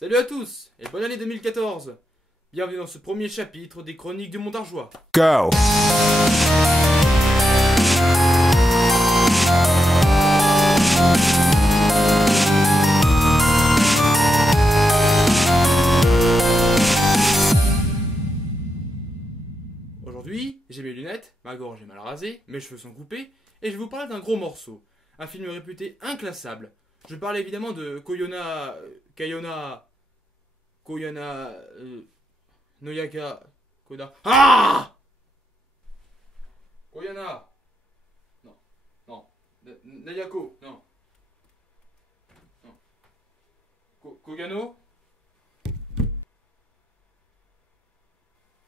Salut à tous et bonne année 2014. Bienvenue dans ce premier chapitre des Chroniques du Montargeois. Go! Aujourd'hui, j'ai mes lunettes, ma gorge est mal rasée, mes cheveux sont coupés, et je vais vous parler d'un gros morceau. Un film réputé inclassable. Je parle évidemment de Noyaka, Koda. Ah! Koyana. Non. Nayako, non. Kogano.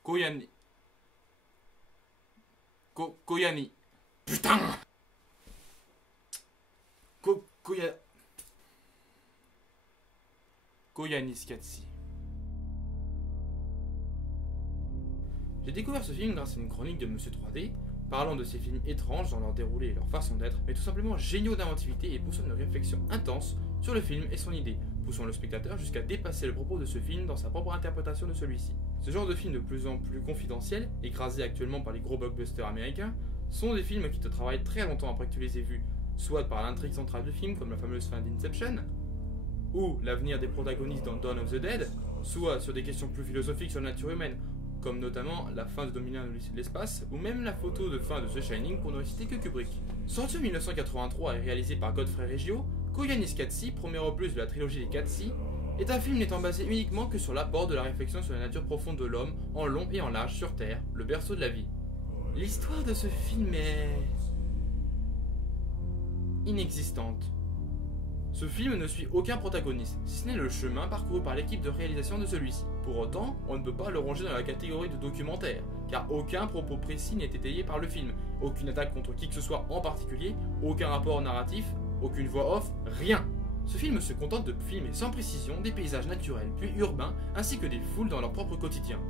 Koyani. Koyani. Putain! Koyaanisqatsi. J'ai découvert ce film grâce à une chronique de Monsieur 3D, parlant de ces films étranges dans leur déroulé et leur façon d'être, mais tout simplement géniaux d'inventivité et poussant une réflexion intense sur le film et son idée, poussant le spectateur jusqu'à dépasser le propos de ce film dans sa propre interprétation de celui-ci. Ce genre de film de plus en plus confidentiel, écrasé actuellement par les gros blockbusters américains, sont des films qui te travaillent très longtemps après que tu les aies vus, soit par l'intrigue centrale du film, comme la fameuse fin d'Inception, ou l'avenir des protagonistes dans Dawn of the Dead, soit sur des questions plus philosophiques sur la nature humaine, comme notamment la fin de Dominion de l'espace, ou même la photo de fin de The Shining pour ne citer que Kubrick. Sorti en 1983 et réalisé par Godfrey Reggio, Koyaanisqatsi, premier opus de la trilogie des Qatsi, est un film n'étant basé uniquement que sur l'apport de la réflexion sur la nature profonde de l'homme, en long et en large sur Terre, le berceau de la vie. L'histoire de ce film est inexistante. Ce film ne suit aucun protagoniste, si ce n'est le chemin parcouru par l'équipe de réalisation de celui-ci. Pour autant, on ne peut pas le ranger dans la catégorie de documentaire, car aucun propos précis n'est étayé par le film, aucune attaque contre qui que ce soit en particulier, aucun rapport narratif, aucune voix off, rien. Ce film se contente de filmer sans précision des paysages naturels puis urbains, ainsi que des foules dans leur propre quotidien.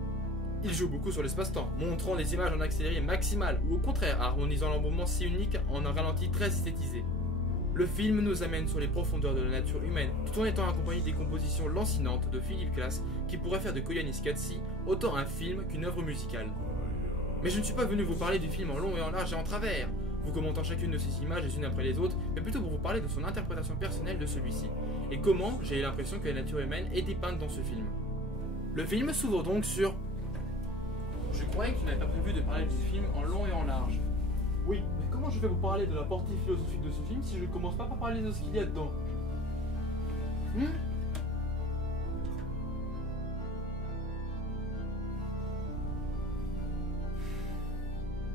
Il joue beaucoup sur l'espace-temps, montrant les images en accéléré maximal, ou au contraire harmonisant l'embaumement si unique en un ralenti très esthétisé. Le film nous amène sur les profondeurs de la nature humaine, tout en étant accompagné des compositions lancinantes de Philip Glass qui pourraient faire de Koyaanisqatsi autant un film qu'une œuvre musicale. Mais je ne suis pas venu vous parler du film en long et en large et en travers, vous commentant chacune de ces images les unes après les autres, mais plutôt pour vous parler de son interprétation personnelle de celui-ci, et comment j'ai eu l'impression que la nature humaine est dépeinte dans ce film. Le film s'ouvre donc sur... Je croyais que tu n'avais pas prévu de parler du film en long et en large. Oui, mais comment je vais vous parler de la portée philosophique de ce film si je ne commence pas par parler de ce qu'il y a dedans?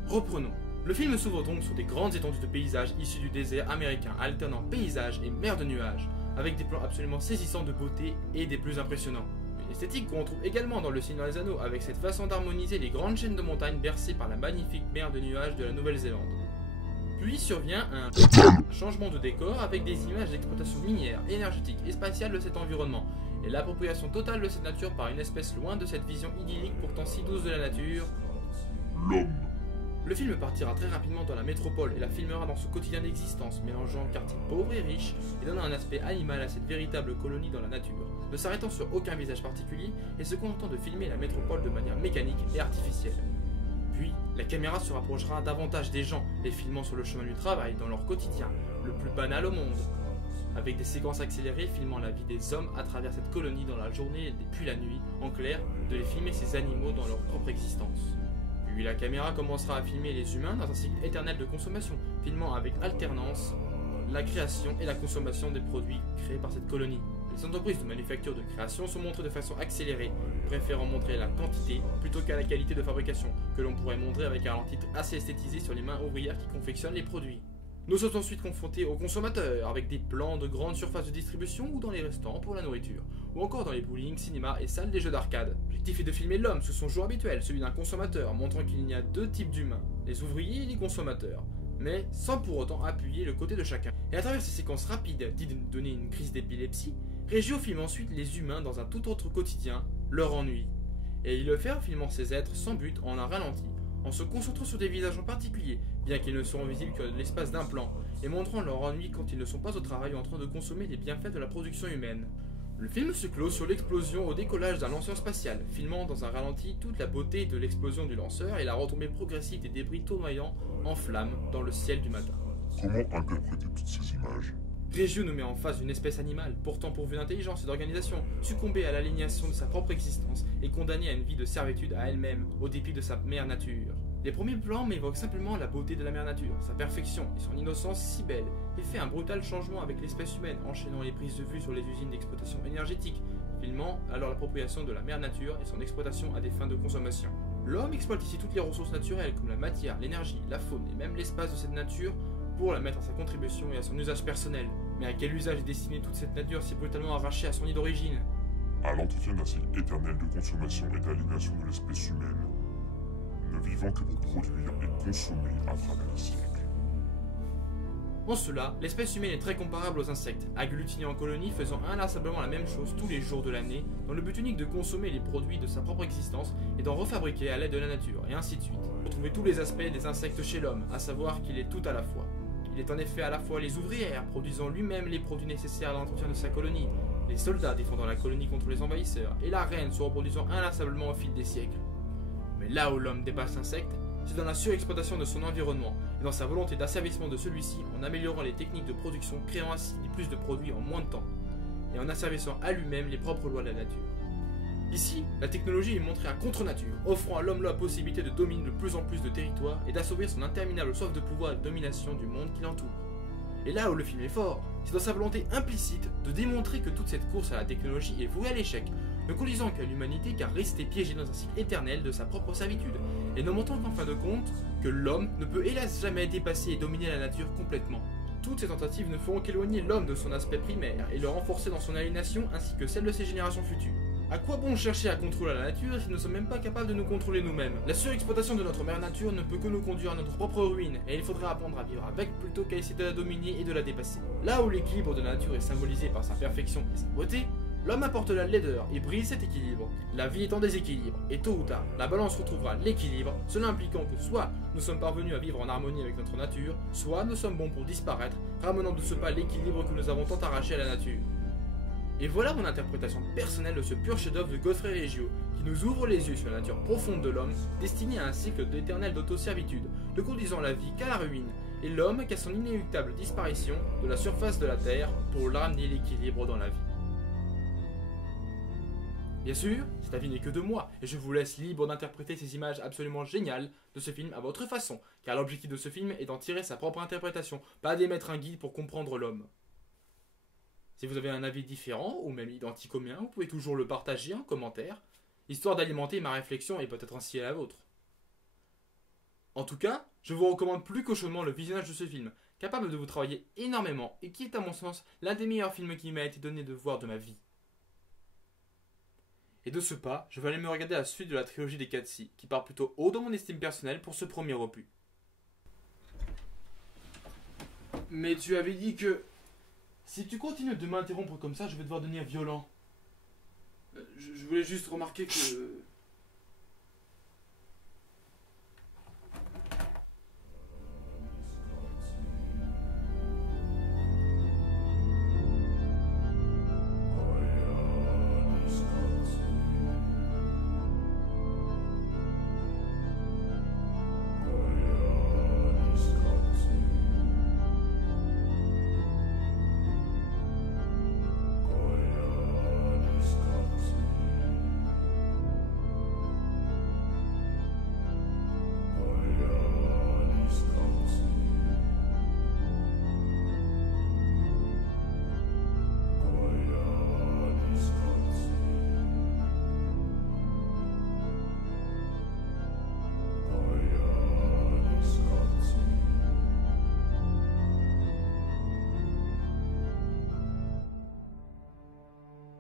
Reprenons. Le film s'ouvre donc sur des grandes étendues de paysages issus du désert américain, alternant paysages et mers de nuages, avec des plans absolument saisissants de beauté et des plus impressionnants. Une esthétique qu'on retrouve également dans Le Seigneur des Anneaux, avec cette façon d'harmoniser les grandes chaînes de montagnes bercées par la magnifique mer de nuages de la Nouvelle-Zélande. Puis survient un changement de décor avec des images d'exploitation minière, énergétique et spatiale de cet environnement, et l'appropriation totale de cette nature par une espèce loin de cette vision idyllique pourtant si douce de la nature, l'homme. Le film partira très rapidement dans la métropole et la filmera dans ce quotidien d'existence, mélangeant quartier pauvre et riche et donnant un aspect animal à cette véritable colonie dans la nature, ne s'arrêtant sur aucun visage particulier et se contentant de filmer la métropole de manière mécanique et artificielle. Puis, la caméra se rapprochera davantage des gens, les filmant sur le chemin du travail, dans leur quotidien, le plus banal au monde, avec des séquences accélérées filmant la vie des hommes à travers cette colonie dans la journée et puis la nuit, en clair, de les filmer ces animaux dans leur propre existence. Puis la caméra commencera à filmer les humains dans un cycle éternel de consommation, filmant avec alternance la création et la consommation des produits créés par cette colonie. Les entreprises de manufacture de création sont montrées de façon accélérée, préférant montrer la quantité plutôt qu'à la qualité de fabrication, que l'on pourrait montrer avec un ralenti assez esthétisé sur les mains ouvrières qui confectionnent les produits. Nous sommes ensuite confrontés aux consommateurs, avec des plans de grandes surfaces de distribution ou dans les restaurants pour la nourriture, ou encore dans les bowling, cinémas et salles des jeux d'arcade. L'objectif est de filmer l'homme sous son jour habituel, celui d'un consommateur, montrant qu'il y a deux types d'humains, les ouvriers et les consommateurs, mais sans pour autant appuyer le côté de chacun. Et à travers ces séquences rapides, dites de nous donner une crise d'épilepsie, Reggio filme ensuite les humains dans un tout autre quotidien, leur ennui. Et il le fait en filmant ces êtres sans but en un ralenti, en se concentrant sur des visages en particulier, bien qu'ils ne seront visibles que de l'espace d'un plan, et montrant leur ennui quand ils ne sont pas au travail ou en train de consommer les bienfaits de la production humaine. Le film se clôt sur l'explosion au décollage d'un lanceur spatial, filmant dans un ralenti toute la beauté de l'explosion du lanceur et la retombée progressive des débris tournoyant en flammes dans le ciel du matin. Comment interpréter toutes ces images? Régio nous met en face d'une espèce animale, pourtant pourvue d'intelligence et d'organisation, succombée à l'aliénation de sa propre existence et condamnée à une vie de servitude à elle-même, au dépit de sa mère nature. Les premiers plans m'évoquent simplement la beauté de la mère nature, sa perfection et son innocence si belle, et fait un brutal changement avec l'espèce humaine, enchaînant les prises de vue sur les usines d'exploitation énergétique, filmant alors l'appropriation de la mère nature et son exploitation à des fins de consommation. L'homme exploite ici toutes les ressources naturelles comme la matière, l'énergie, la faune et même l'espace de cette nature pour la mettre à sa contribution et à son usage personnel. Mais à quel usage est destinée toute cette nature si brutalement arrachée à son nid d'origine? À l'entretien d'un cycle éternel de consommation et d'aliénation de l'espèce humaine, ne vivant que pour produire et consommer à travers les siècles. En cela, l'espèce humaine est très comparable aux insectes, agglutinés en colonies faisant inlassablement la même chose tous les jours de l'année, dans le but unique de consommer les produits de sa propre existence et d'en refabriquer à l'aide de la nature, et ainsi de suite. Retrouver tous les aspects des insectes chez l'homme, à savoir qu'il est tout à la fois. Il est en effet à la fois les ouvrières, produisant lui-même les produits nécessaires à l'entretien de sa colonie, les soldats défendant la colonie contre les envahisseurs, et la reine se reproduisant inlassablement au fil des siècles. Mais là où l'homme dépasse l'insecte, c'est dans la surexploitation de son environnement, et dans sa volonté d'asservissement de celui-ci en améliorant les techniques de production, créant ainsi plus de produits en moins de temps, et en asservissant à lui-même les propres lois de la nature. Ici, la technologie est montrée à contre-nature, offrant à l'homme la possibilité de dominer de plus en plus de territoires et d'assouvir son interminable soif de pouvoir et de domination du monde qui l'entoure. Et là où le film est fort, c'est dans sa volonté implicite de démontrer que toute cette course à la technologie est vouée à l'échec, ne conduisant qu'à l'humanité qu'à rester piégée dans un cycle éternel de sa propre servitude, et ne montrant qu'en fin de compte, que l'homme ne peut hélas jamais dépasser et dominer la nature complètement. Toutes ces tentatives ne feront qu'éloigner l'homme de son aspect primaire et le renforcer dans son aliénation ainsi que celle de ses générations futures. À quoi bon chercher à contrôler la nature si nous ne sommes même pas capables de nous contrôler nous-mêmes? La surexploitation de notre mère nature ne peut que nous conduire à notre propre ruine, et il faudrait apprendre à vivre avec plutôt qu'à essayer de la dominer et de la dépasser. Là où l'équilibre de la nature est symbolisé par sa perfection et sa beauté, l'homme apporte la laideur et brise cet équilibre. La vie est en déséquilibre, et tôt ou tard, la balance retrouvera l'équilibre, cela impliquant que soit nous sommes parvenus à vivre en harmonie avec notre nature, soit nous sommes bons pour disparaître, ramenant de ce pas l'équilibre que nous avons tant arraché à la nature. Et voilà mon interprétation personnelle de ce pur chef-d'œuvre de Godfrey Reggio, qui nous ouvre les yeux sur la nature profonde de l'homme, destiné à un cycle d'éternelle d'autoservitude, ne conduisant la vie qu'à la ruine, et l'homme qu'à son inéluctable disparition de la surface de la terre pour ramener l'équilibre dans la vie. Bien sûr, cet avis n'est que de moi, et je vous laisse libre d'interpréter ces images absolument géniales de ce film à votre façon, car l'objectif de ce film est d'en tirer sa propre interprétation, pas d'émettre un guide pour comprendre l'homme. Si vous avez un avis différent, ou même identique au mien, vous pouvez toujours le partager en commentaire, histoire d'alimenter ma réflexion et peut-être ainsi la vôtre. En tout cas, je vous recommande plus que chaudement le visionnage de ce film, capable de vous travailler énormément, et qui est à mon sens l'un des meilleurs films qui m'a été donné de voir de ma vie. Et de ce pas, je vais aller me regarder la suite de la trilogie des Qatsi, qui part plutôt haut dans mon estime personnelle pour ce premier opus. Mais tu avais dit que... Si tu continues de m'interrompre comme ça, je vais devoir devenir violent. Je voulais juste remarquer que...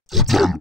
Total